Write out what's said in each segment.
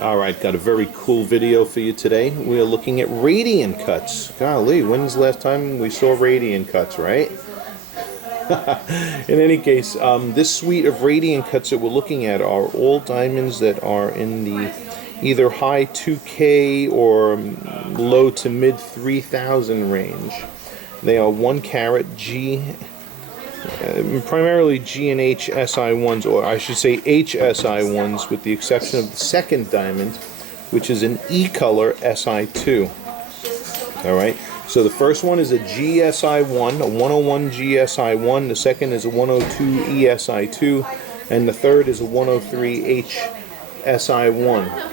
Alright, got a very cool video for you today. We are looking at radian cuts. Golly, when's the last time we saw radian cuts, right? In any case, this suite of radian cuts that we're looking at are all diamonds that are in the either high 2K or low to mid 3000 range. They are 1 carat G, primarily G and H SI1s, or I should say HSI1s, with the exception of the second diamond, which is an E color SI2. Alright, so the first one is a GSI1, a 101 GSI1, the second is a 102 ESI2, and the third is a 103 HSI1.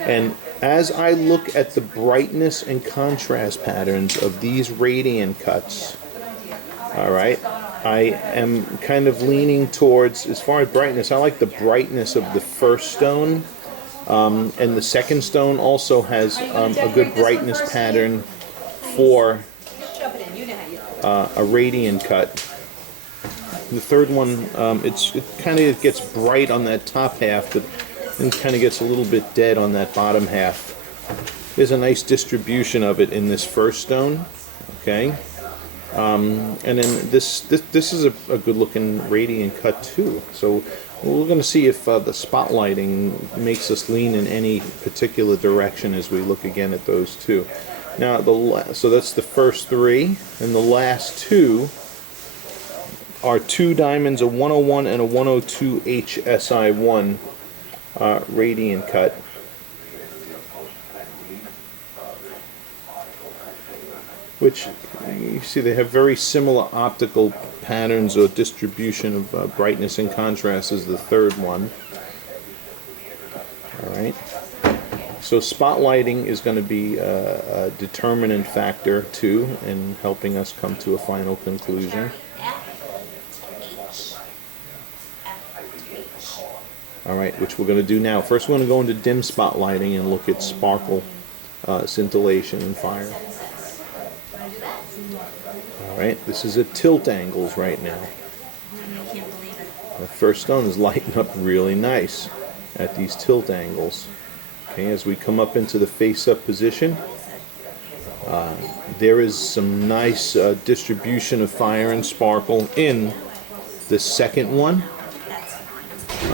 And as I look at the brightness and contrast patterns of these radian cuts, alright, I am kind of leaning towards, as far as brightness, I like the brightness of the first stone, and the second stone also has a good brightness pattern for a radian cut. The third one, it kind of gets bright on that top half, but then kind of gets a little bit dead on that bottom half. There's a nice distribution of it in this first stone, okay? And then this is a good looking radian cut too. So we're going to see if the spotlighting makes us lean in any particular direction as we look again at those two. Now, so that's the first three, and the last two are two diamonds, a 101 and a 102 HSI1 radian cut. Which, you see, they have very similar optical patterns or distribution of brightness and contrast as the third one. Alright. So spotlighting is going to be a determinant factor, too, in helping us come to a final conclusion. Alright, which we're going to do now. First we're going to go into dim spotlighting and look at sparkle, scintillation, and fire. Alright, this is at tilt angles right now. The first stone is lighting up really nice at these tilt angles. Okay, as we come up into the face-up position, there is some nice distribution of fire and sparkle in the second one.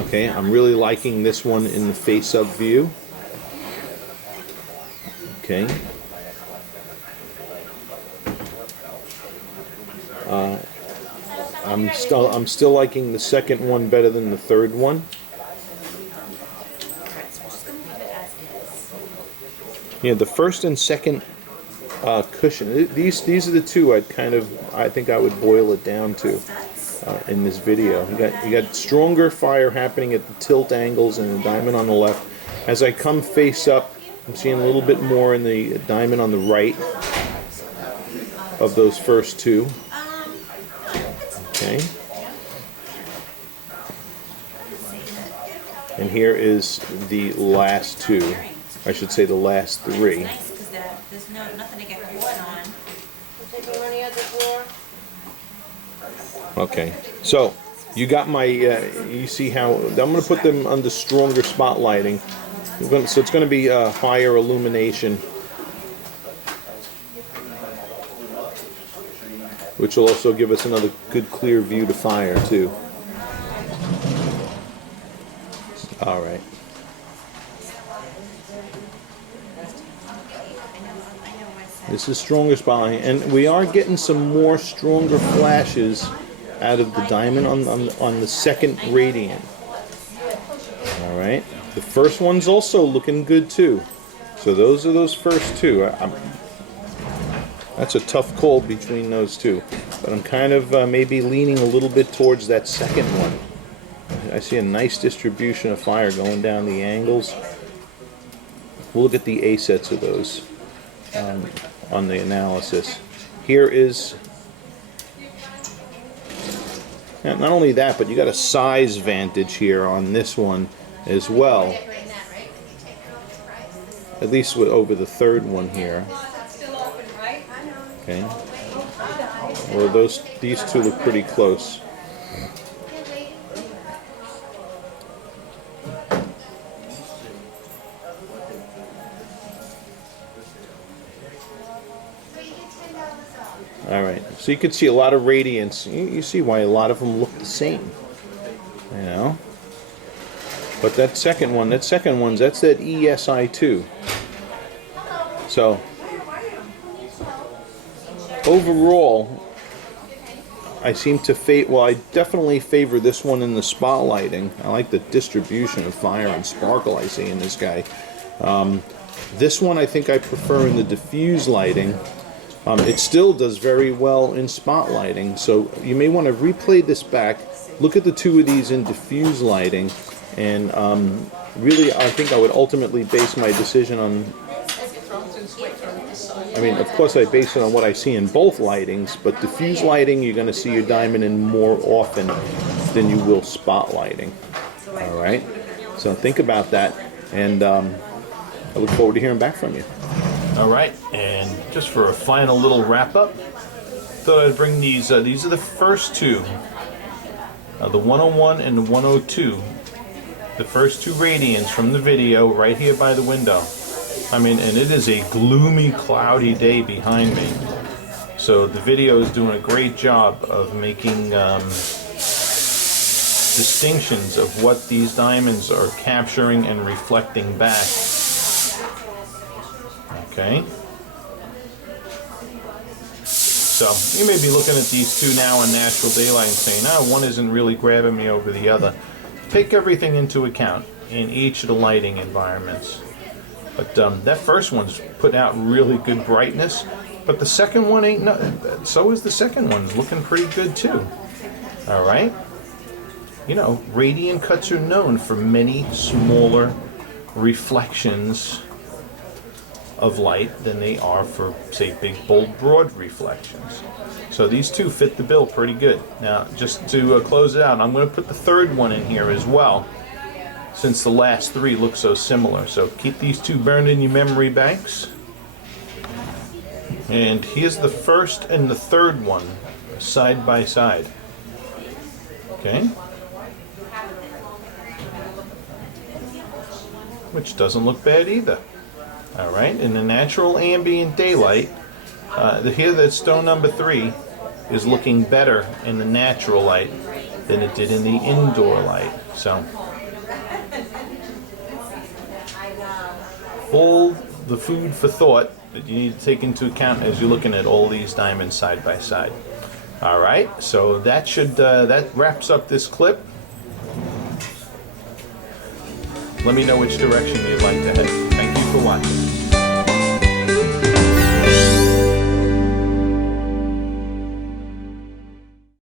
Okay, I'm really liking this one in the face-up view. Okay. I'm still liking the second one better than the third one. Yeah, the first and second cushion. These are the two I think I would boil it down to in this video. You got stronger fire happening at the tilt angles and the diamond on the left. As I come face up, I'm seeing a little bit more in the diamond on the right of those first two. Okay. And here is the last two. I should say the last three. Okay. So, you got my, you see how, I'm going to put them under stronger spotlighting. So it's going to be higher illumination, which will also give us another good clear view to fire too. Alright. This is stronger spotlight, and we are getting some more stronger flashes out of the diamond on the second radian. Alright. The first one's also looking good too. So those are those first two. That's a tough call between those two. But I'm kind of maybe leaning a little bit towards that second one. I see a nice distribution of fire going down the angles. We'll look at the A sets of those on the analysis. Here is, not only that, but you got a size vantage here on this one as well. At least over the third one here. Okay. Well, these two look pretty close. All right, so you can see a lot of radiance. You see why a lot of them look the same, you know. But that second one's that's that ESI2. So overall, I seem to I definitely favor this one in the spotlighting. I like the distribution of fire and sparkle I see in this guy. This one I think I prefer in the diffuse lighting. It still does very well in spotlighting, so you may want to replay this back, look at the two of these in diffuse lighting, and really I think I would ultimately base my decision on, I mean, of course I base it on what I see in both lightings, but diffuse lighting you're going to see your diamond in more often than you will spotlighting. Alright, so think about that, and I look forward to hearing back from you. Alright, and just for a final little wrap up, thought I'd bring these are the first two, the 101 and the 102, the first two radians from the video right here by the window. I mean, and it is a gloomy, cloudy day behind me. So the video is doing a great job of making distinctions of what these diamonds are capturing and reflecting back. Okay. So you may be looking at these two now in natural daylight and saying, oh, one isn't really grabbing me over the other. Take everything into account in each of the lighting environments. But that first one's put out really good brightness, but the second one ain't so is the second one, looking pretty good too. Alright? You know, radian cuts are known for many smaller reflections of light than they are for, say, big, bold, broad reflections. So these two fit the bill pretty good. Now, just to close it out, I'm going to put the third one in here as well, since the last three look so similar. So keep these two burned in your memory banks. And here's the first and the third one, side by side. Okay? Which doesn't look bad either. Alright, in the natural ambient daylight, here that stone number 3 is looking better in the natural light than it did in the indoor light. So, all the food for thought that you need to take into account as you're looking at all these diamonds side by side. Alright, so that that wraps up this clip. Let me know which direction you'd like to head. Thank you for watching.